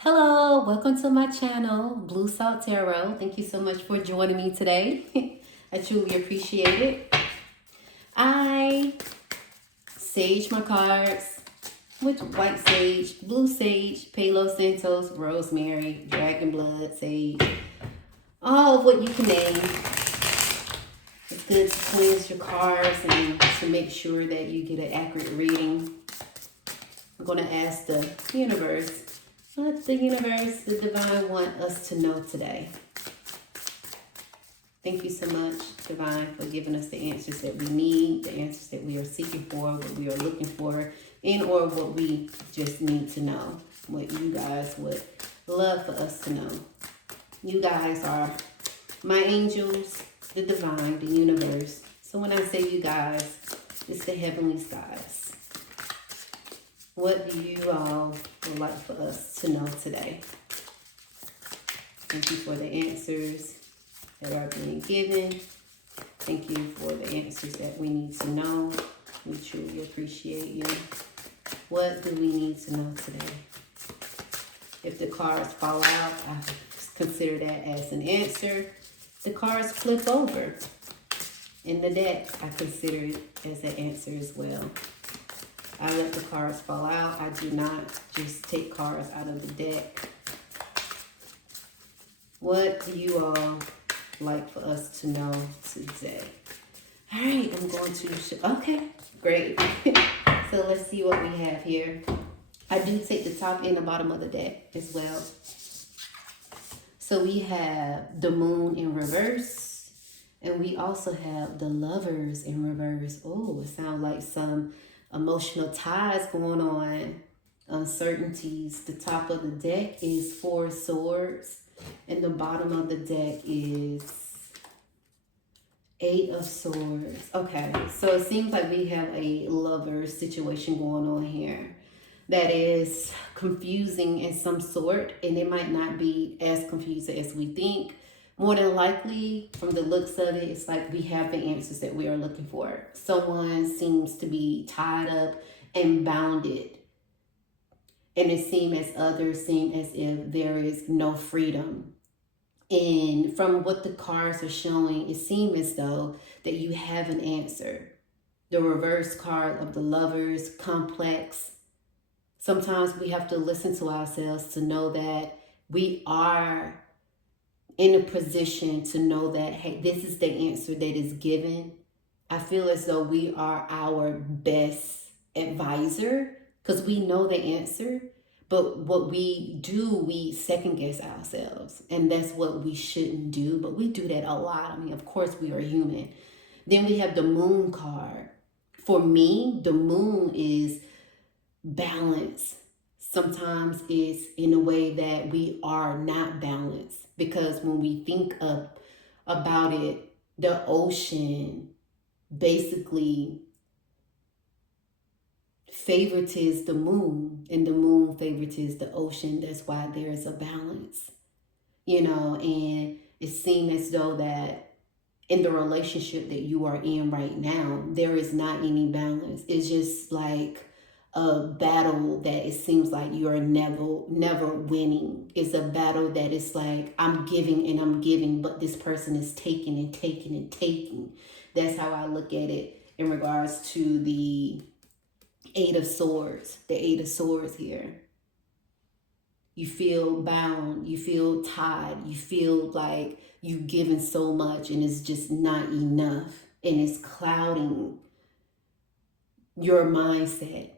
Hello, welcome to my channel, Blue Salt Tarot. Thank you so much for joining me today. I truly appreciate it. I sage my cards with white sage, blue sage, Palo Santos, rosemary, dragon blood, sage, all of what you can name. It's good to cleanse your cards and to make sure that you get an accurate reading. I'm going to ask the universe, what the universe, the divine, want us to know today. Thank you so much, divine, for giving us the answers that we need, the answers that we are seeking for, what we are looking for, and or what we just need to know, what you guys would love for us to know. You guys are my angels, the divine, the universe. So when I say you guys, it's the heavenly skies. What do you all would like for us to know today? Thank you for the answers that are being given. Thank you for the answers that we need to know. We truly appreciate you. What do we need to know today? If the cards fall out, I consider that as an answer. The cards flip over in the deck, I consider it as an answer as well. I let the cards fall out. I do not just take cards out of the deck. What do you all like for us to know today? All right, I'm going to, okay, great. So let's see what we have here. I do take the top and the bottom of the deck as well. So we have the moon in reverse, and we also have the lovers in reverse. Oh, it sounds like some emotional ties going on, uncertainties. The top of the deck is 4 swords, and the bottom of the deck is 8 of swords. Okay, so it seems like we have a lover situation going on here that is confusing in some sort, and it might not be as confusing as we think. More than likely, from the looks of it, it's like we have the answers that we are looking for. Someone seems to be tied up and bounded, and it seems as others seem as if there is no freedom. And from what the cards are showing, it seems as though that you have an answer. The reverse card of the lovers, complex. Sometimes we have to listen to ourselves to know that we are in a position to know that, hey, this is the answer that is given. I feel as though we are our best advisor because we know the answer. But what we do, we second guess ourselves. And that's what we shouldn't do. But we do that a lot. I mean, of course, we are human. Then we have the moon card. For me, the moon is balance. Sometimes it's in a way that we are not balanced, because when we think of about it, the ocean basically favorites the moon, and the moon favorites the ocean. That's why there is a balance, and it seems as though that in the relationship that you are in right now, there is not any balance. It's just like a battle that it seems like you're never winning. It's a battle that it's like I'm giving and I'm giving, but this person is taking and taking and taking. That's how I look at it in regards to the 8 of swords. The 8 of swords here. You feel bound, you feel tied, you feel like you've given so much and it's just not enough, and it's clouding your mindset.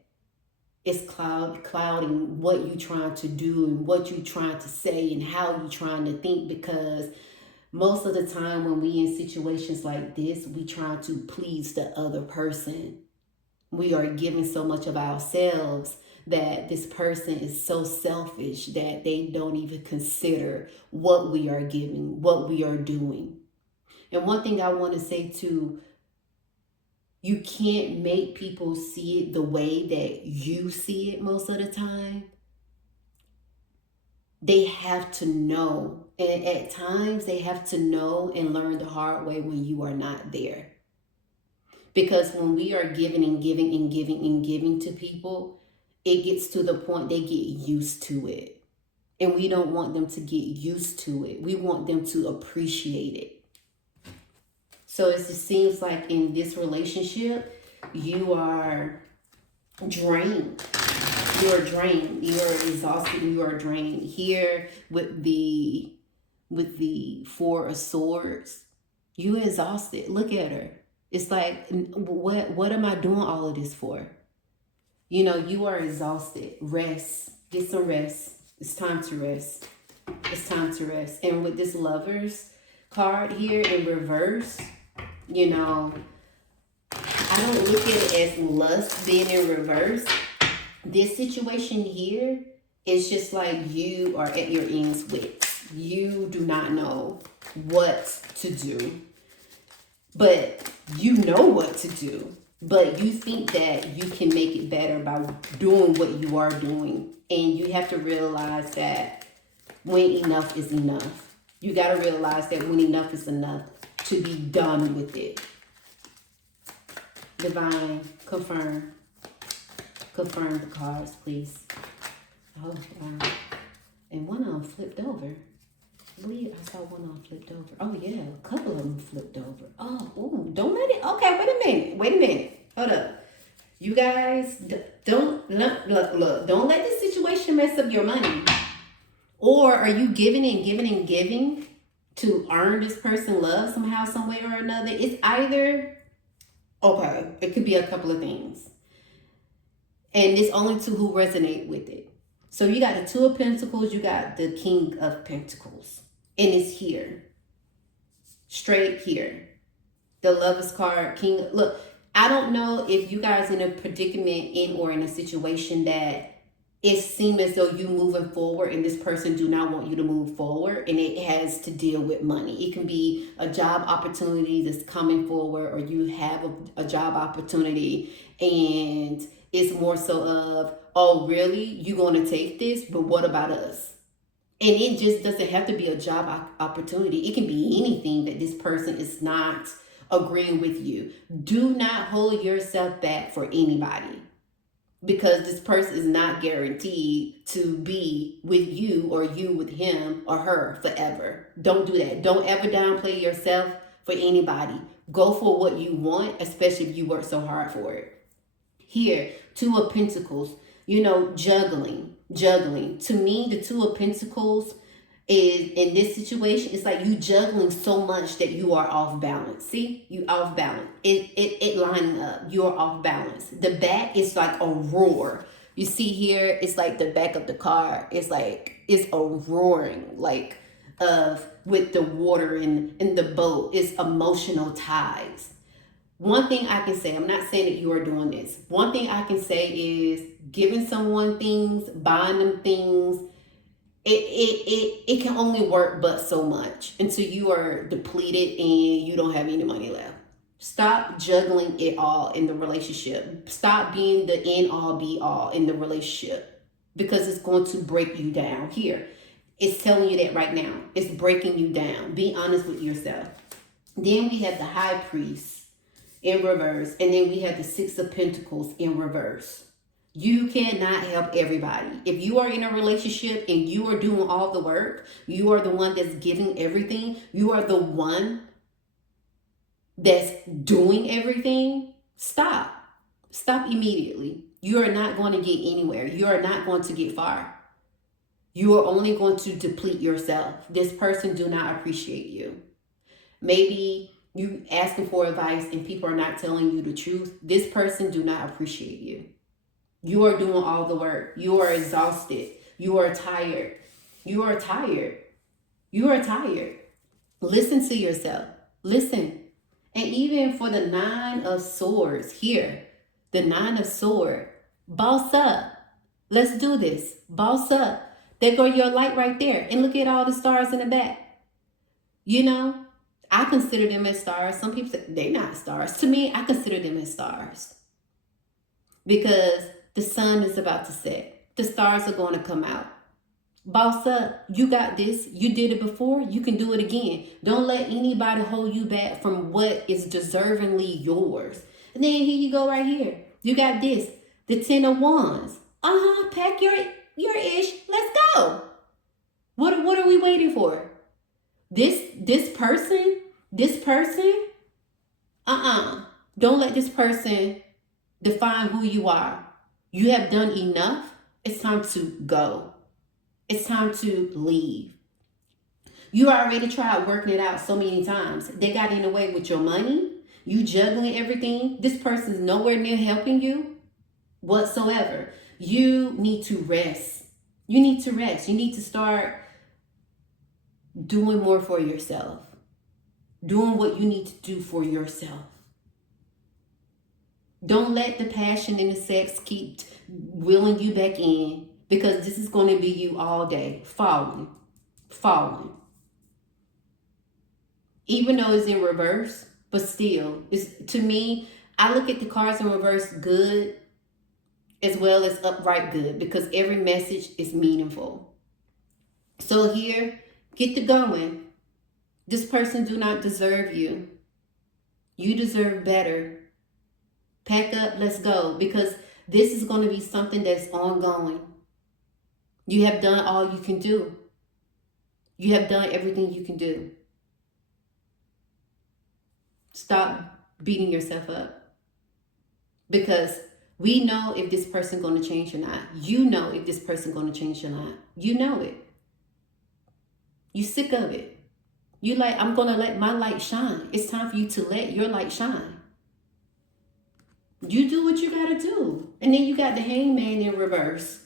It's clouding what you're trying to do and what you're trying to say and how you're trying to think, because most of the time when we in situations like this, we try to please the other person. We are giving so much of ourselves that this person is so selfish that they don't even consider what we are giving, what we are doing. And one thing I want to say too, you can't make people see it the way that you see it most of the time. They have to know. And at times they have to know and learn the hard way when you are not there. Because when we are giving and giving and giving and giving to people, it gets to the point they get used to it. And we don't want them to get used to it. We want them to appreciate it. So it just seems like in this relationship, you are drained. You're drained. You're exhausted. You are drained. Here with the Four of Swords, you exhausted. Look at her. It's like, what am I doing all of this for? You know, you are exhausted. Rest. Get some rest. It's time to rest. It's time to rest. And with this Lovers card here in reverse, you know, I don't look at it as lust being in reverse. This situation here is just like you are at your end's wits. You do not know what to do, but you know what to do. But you think that you can make it better by doing what you are doing. And you have to realize that when enough is enough. You got to realize that when enough is enough, to be done with it. Divine, confirm. Confirm the cards, please. Oh, wow. And one of them flipped over. I believe I saw one of them flipped over. Oh, yeah. A couple of them flipped over. Oh, ooh, don't let it. Okay, wait a minute. Hold up. You guys, don't look. Don't let this situation mess up your money. Or are you giving and giving and giving to earn this person love somehow, some way or another? It's either, okay, it could be a couple of things. And it's only two who resonate with it. So you got the Two of Pentacles, you got the King of Pentacles. And it's here. Straight here. The Lovers card, King. Look, I don't know if you guys in a predicament or in a situation that it seems as though you moving forward and this person do not want you to move forward, and it has to deal with money. It can be a job opportunity that's coming forward, or you have a job opportunity and it's more so of, oh, really? You going to take this? But what about us? And it just doesn't have to be a job opportunity. It can be anything that this person is not agreeing with you. Do not hold yourself back for anybody, because this person is not guaranteed to be with you or you with him or her forever. Don't do that. Don't ever downplay yourself for anybody. Go for what you want, especially if you work so hard for it. Here, Two of Pentacles, you know, juggling. To me, the Two of Pentacles is, in this situation, it's like you juggling so much that you are off balance. See, you off balance. It lining up. You're off balance. The back is like a roar. You see here, it's like the back of the car. It's like, it's a roaring, like, with the water in the boat. It's emotional ties. One thing I can say, I'm not saying that you are doing this. One thing I can say is giving someone things, buying them things, it can only work but so much until you are depleted and you don't have any money left. Stop juggling it all in the relationship. Stop being the end all be all in the relationship, because it's going to break you down. Here, it's telling you that right now. It's breaking you down. Be honest with yourself. Then we have the High Priest in reverse, and then we have the Six of Pentacles in reverse. You cannot help everybody. If you are in a relationship and you are doing all the work, you are the one that's giving everything, you are the one that's doing everything, stop. Stop immediately. You are not going to get anywhere. You are not going to get far. You are only going to deplete yourself. This person do not appreciate you. Maybe you asking for advice and people are not telling you the truth. This person do not appreciate you. You are doing all the work. You are exhausted. You are tired. You are tired. You are tired. Listen to yourself. Listen. And even for the Nine of Swords here, the Nine of Swords, boss up. Let's do this. Boss up. There go your light right there. And look at all the stars in the back. You know, I consider them as stars. Some people say they're not stars. To me, I consider them as stars. Because the sun is about to set. The stars are going to come out. Boss up. You got this. You did it before. You can do it again. Don't let anybody hold you back from what is deservingly yours. And then here you go right here. You got this. The Ten of Wands. Pack your ish. Let's go. What are we waiting for? This person, don't let this person define who you are. You have done enough. It's time to go. It's time to leave. You already tried working it out so many times. They got in the way with your money. You juggling everything. This person's nowhere near helping you whatsoever. You need to rest. You need to rest. You need to start doing more for yourself. Doing what you need to do for yourself. Don't let the passion and the sex keep wheeling you back in, because this is going to be you all day. Falling. Even though it's in reverse, but still, it's, to me, I look at the cards in reverse good as well as upright good, because every message is meaningful. So here, get to going. This person do not deserve you. You deserve better. Pack up, let's go, because this is going to be something that's ongoing. You have done all you can do. You have done everything you can do. Stop beating yourself up, because we know if this person going to change or not. You know if this person going to change or not. You know it. You sick of it. You like, I'm going to let my light shine. It's time for you to let your light shine. You do what you got to do. And then you got the hangman in reverse.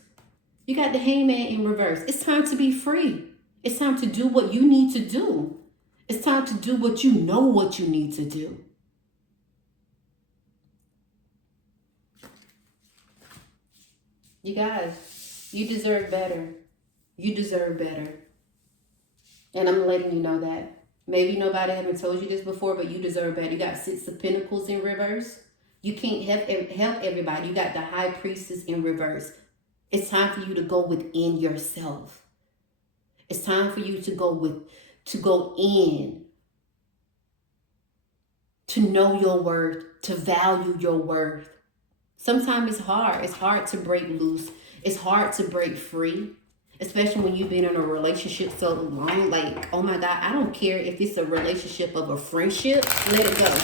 You got the hangman in reverse. It's time to be free. It's time to do what you need to do. It's time to do what you know what you need to do. You guys, you deserve better. You deserve better. And I'm letting you know that. Maybe nobody haven't told you this before, but you deserve better. You got 6 of Pentacles in reverse. You can't help everybody. You got the High Priestess in reverse. It's time for you to go within yourself. It's time for you to go in, to know your worth, to value your worth. Sometimes it's hard. It's hard to break loose. It's hard to break free, especially when you've been in a relationship so long. Like, oh my God, I don't care if it's a relationship of a friendship. Let it go.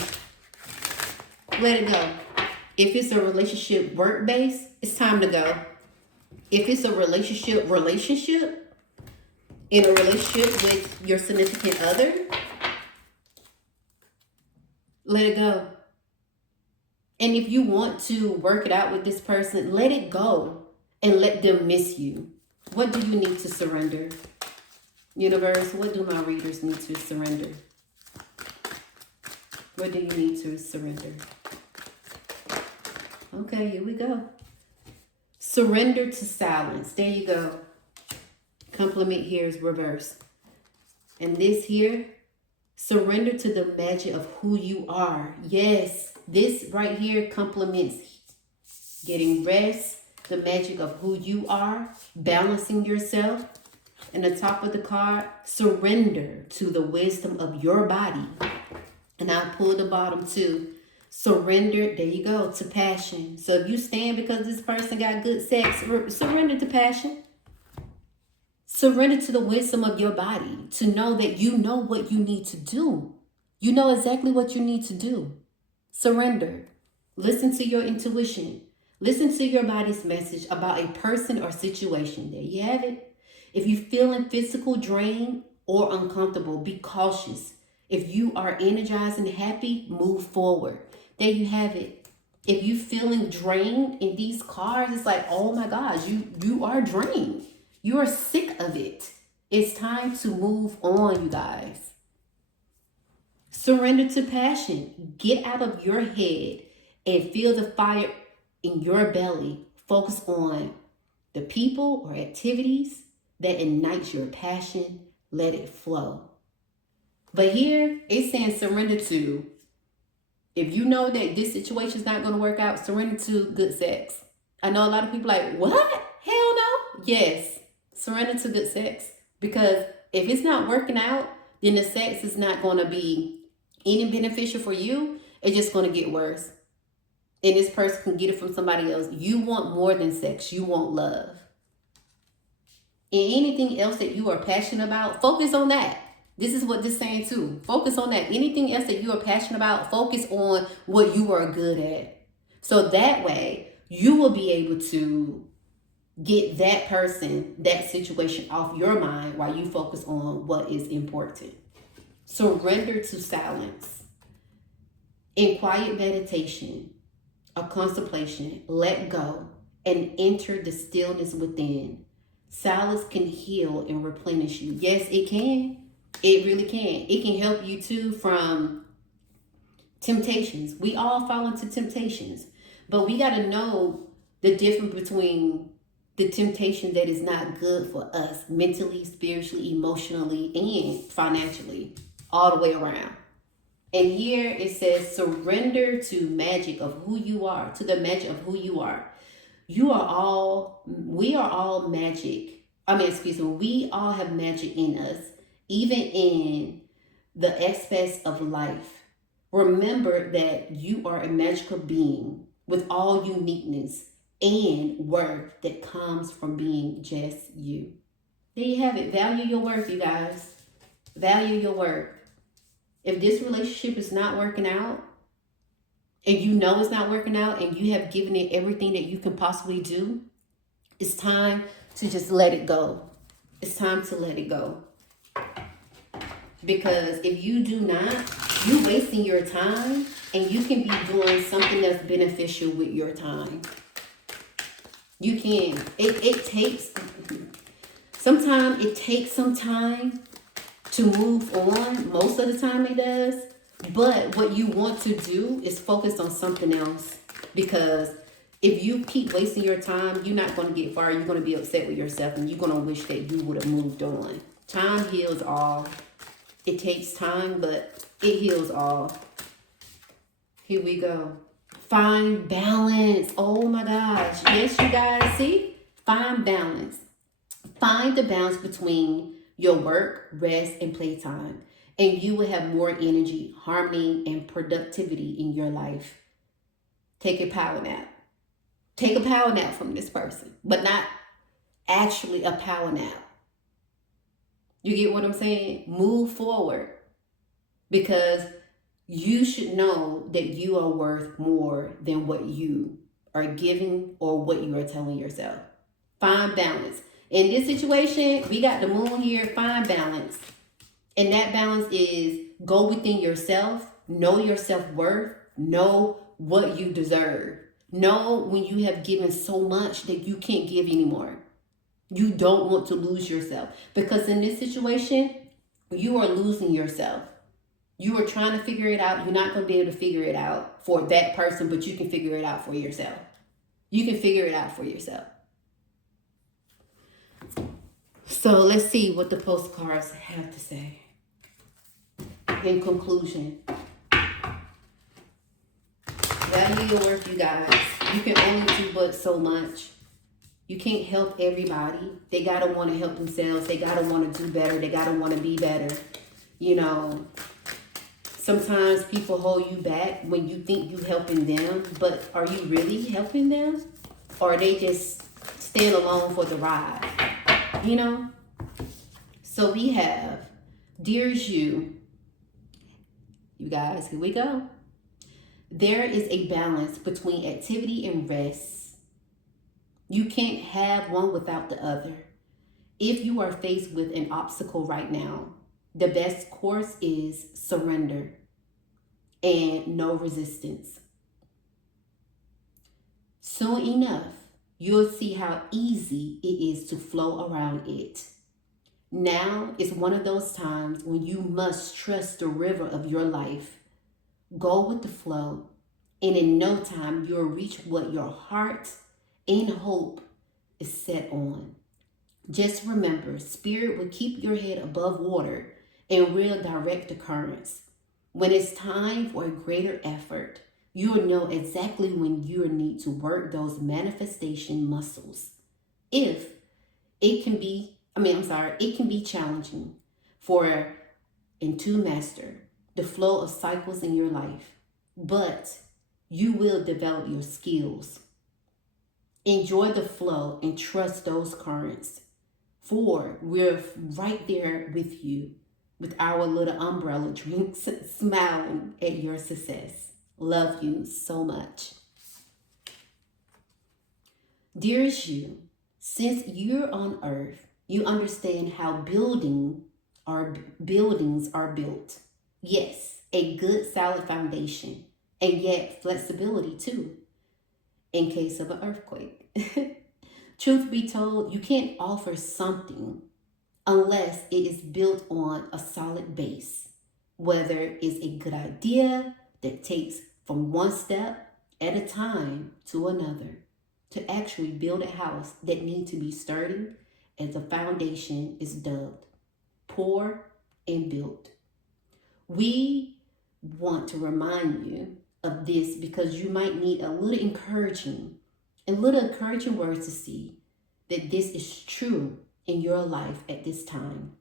Let it go. If it's a relationship work-based, it's time to go. If it's a relationship in a relationship with your significant other, let it go. And if you want to work it out with this person, let it go and let them miss you. What do you need to surrender? Universe, what do my readers need to surrender? What do you need to surrender? Okay, here we go. Surrender to silence. There you go. Compliment here is reverse. And this here, surrender to the magic of who you are. Yes, this right here complements getting rest, the magic of who you are, balancing yourself. And the top of the card, surrender to the wisdom of your body. And I'll pull the bottom too. Surrender, there you go, to passion. So if you stand because this person got good sex, surrender to passion. Surrender to the wisdom of your body, to know that you know what you need to do. You know exactly what you need to do. Surrender. Listen to your intuition. Listen to your body's message about a person or situation. There you have it. If you're feeling physical drain or uncomfortable, be cautious. If you are energized and happy, move forward. There you have it. If you're feeling drained in these cards, it's like, oh my gosh, you are drained. You are sick of it. It's time to move on, you guys. Surrender to passion. Get out of your head and feel the fire in your belly. Focus on the people or activities that ignites your passion. Let it flow. But here, it's saying surrender to, if you know that this situation is not going to work out, surrender to good sex. I know a lot of people like, what? Hell no. Yes, surrender to good sex. Because if it's not working out, then the sex is not going to be any beneficial for you. It's just going to get worse. And this person can get it from somebody else. You want more than sex. You want love. And anything else that you are passionate about, focus on that. This is what this is saying too. Focus on that. Anything else that you are passionate about, focus on what you are good at. So that way, you will be able to get that person, that situation off your mind while you focus on what is important. Surrender to silence. In quiet meditation or contemplation, let go and enter the stillness within. Silence can heal and replenish you. Yes, it can. It really can. It can help you too from temptations. We all fall into temptations, but we got to know the difference between the temptation that is not good for us mentally, spiritually, emotionally, and financially, all the way around. And here it says, surrender to magic of who you are, to the magic of who you are. We are all magic. We all have magic in us, even in the aspects of life. Remember that you are a magical being with all uniqueness and worth that comes from being just you. There you have it. Value your worth, you guys. Value your worth. If this relationship is not working out, and you know it's not working out, and you have given it everything that you can possibly do, it's time to just let it go. It's time to let it go. Because if you do not, you're wasting your time, and you can be doing something that's beneficial with your time. You can. It takes some time to move on. Most of the time it does. But what you want to do is focus on something else. Because if you keep wasting your time, you're not going to get far. You're going to be upset with yourself, and you're going to wish that you would have moved on. Time heals all. It takes time, but it heals all. Here we go. Find balance. Oh my gosh. Yes, you guys, see? Find balance. Find the balance between your work, rest, and playtime. And you will have more energy, harmony, and productivity in your life. Take a power nap. Take a power nap from this person, but not actually a power nap. You get what I'm saying? Move forward, because you should know that you are worth more than what you are giving or what you are telling yourself. Find balance. In this situation, we got the moon here. Find balance. And that balance is go within yourself, know your self-worth, know what you deserve. Know when you have given so much that you can't give anymore. You don't want to lose yourself, because in this situation, you are losing yourself. You are trying to figure it out. You're not going to be able to figure it out for that person, but you can figure it out for yourself. You can figure it out for yourself. So let's see what the postcards have to say. In conclusion, value your worth, you guys. You can only do but so much. You can't help everybody. They got to want to help themselves. They got to want to do better. They got to want to be better. You know, sometimes people hold you back when you think you're helping them, but are you really helping them? Or are they just staying along for the ride? You know? So we have, dearest you guys, here we go. There is a balance between activity and rest. You can't have one without the other. If you are faced with an obstacle right now, the best course is surrender and no resistance. Soon enough, you'll see how easy it is to flow around it. Now is one of those times when you must trust the river of your life. Go with the flow, and in no time you'll reach what your heart and hope is set on. Just remember, Spirit will keep your head above water and will direct the currents. When it's time for a greater effort, you'll know exactly when you need to work those manifestation muscles. It can be challenging and to master the flow of cycles in your life, but you will develop your skills. Enjoy the flow and trust those currents. 4, we're right there with you with our little umbrella drinks, smiling at your success. Love you so much. Dearest you, since you're on earth, you understand how buildings are built. Yes, a good solid foundation, and yet flexibility too, in case of an earthquake. Truth be told, you can't offer something unless it is built on a solid base, whether it's a good idea that takes from one step at a time to another. To actually build a house that needs to be sturdy as the foundation is dug, poured, and built. We want to remind you of this because you might need a little encouraging words to see that this is true in your life at this time.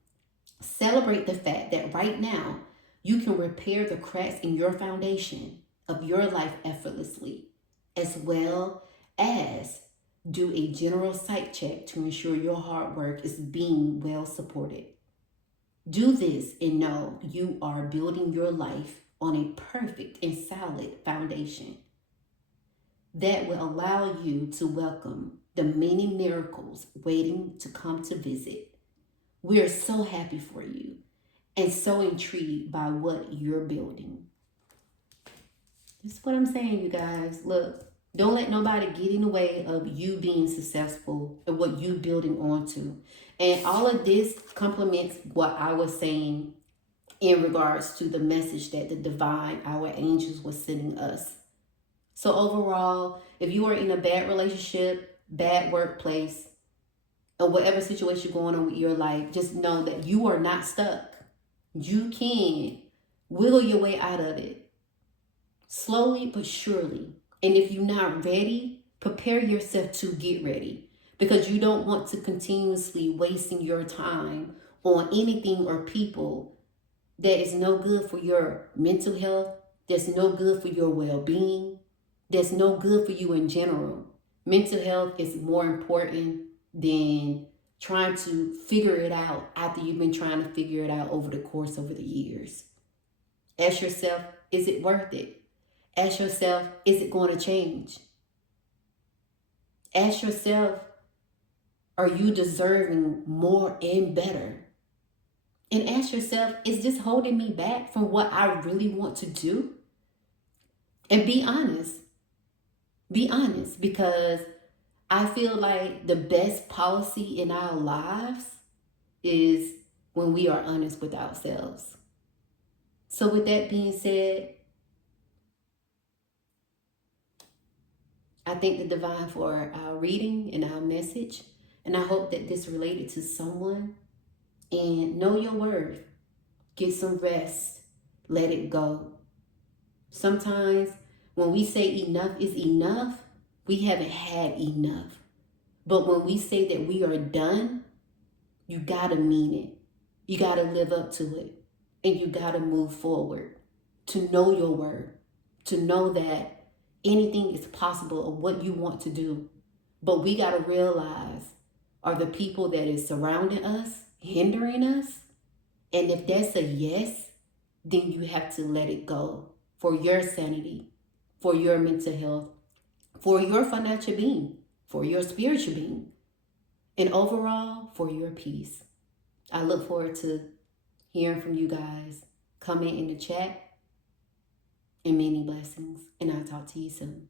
Celebrate the fact that right now you can repair the cracks in your foundation of your life effortlessly, as well as do a general site check to ensure your hard work is being well supported. Do this and know you are building your life on a perfect and solid foundation that will allow you to welcome the many miracles waiting to come to visit. We are so happy for you and so intrigued by what you're building. That's what I'm saying, you guys. Look, don't let nobody get in the way of you being successful and what you building onto. And all of this complements what I was saying in regards to the message that the divine, our angels, was sending us. So overall, if you are in a bad relationship, bad workplace, or whatever situation going on with your life, just know that you are not stuck. You can wiggle your way out of it slowly but surely. And if you're not ready, prepare yourself to get ready, because you don't want to continuously wasting your time on anything or people that is no good for your mental health, that's no good for your well-being, that's no good for you in general. Mental health is more important than trying to figure it out after you've been trying to figure it out over the course over the years. Ask yourself, is it worth it? Ask yourself, is it going to change? Ask yourself, are you deserving more and better? And ask yourself, is this holding me back from what I really want to do? And be honest. Be honest, because I feel like the best policy in our lives is when we are honest with ourselves. So with that being said, I thank the divine for our reading and our message. And I hope that this related to someone. And know your worth. Get some rest. Let it go. Sometimes when we say enough is enough, we haven't had enough. But when we say that we are done, you gotta mean it. You gotta live up to it. And you gotta move forward. To know your worth. To know that anything is possible of what you want to do. But we gotta realize, are the people that is surrounding us hindering us? And if that's a yes, then you have to let it go for your sanity, for your mental health, for your financial being, for your spiritual being, and overall for your peace. I look forward to hearing from you guys. Comment in the chat, and many blessings. And I'll talk to you soon.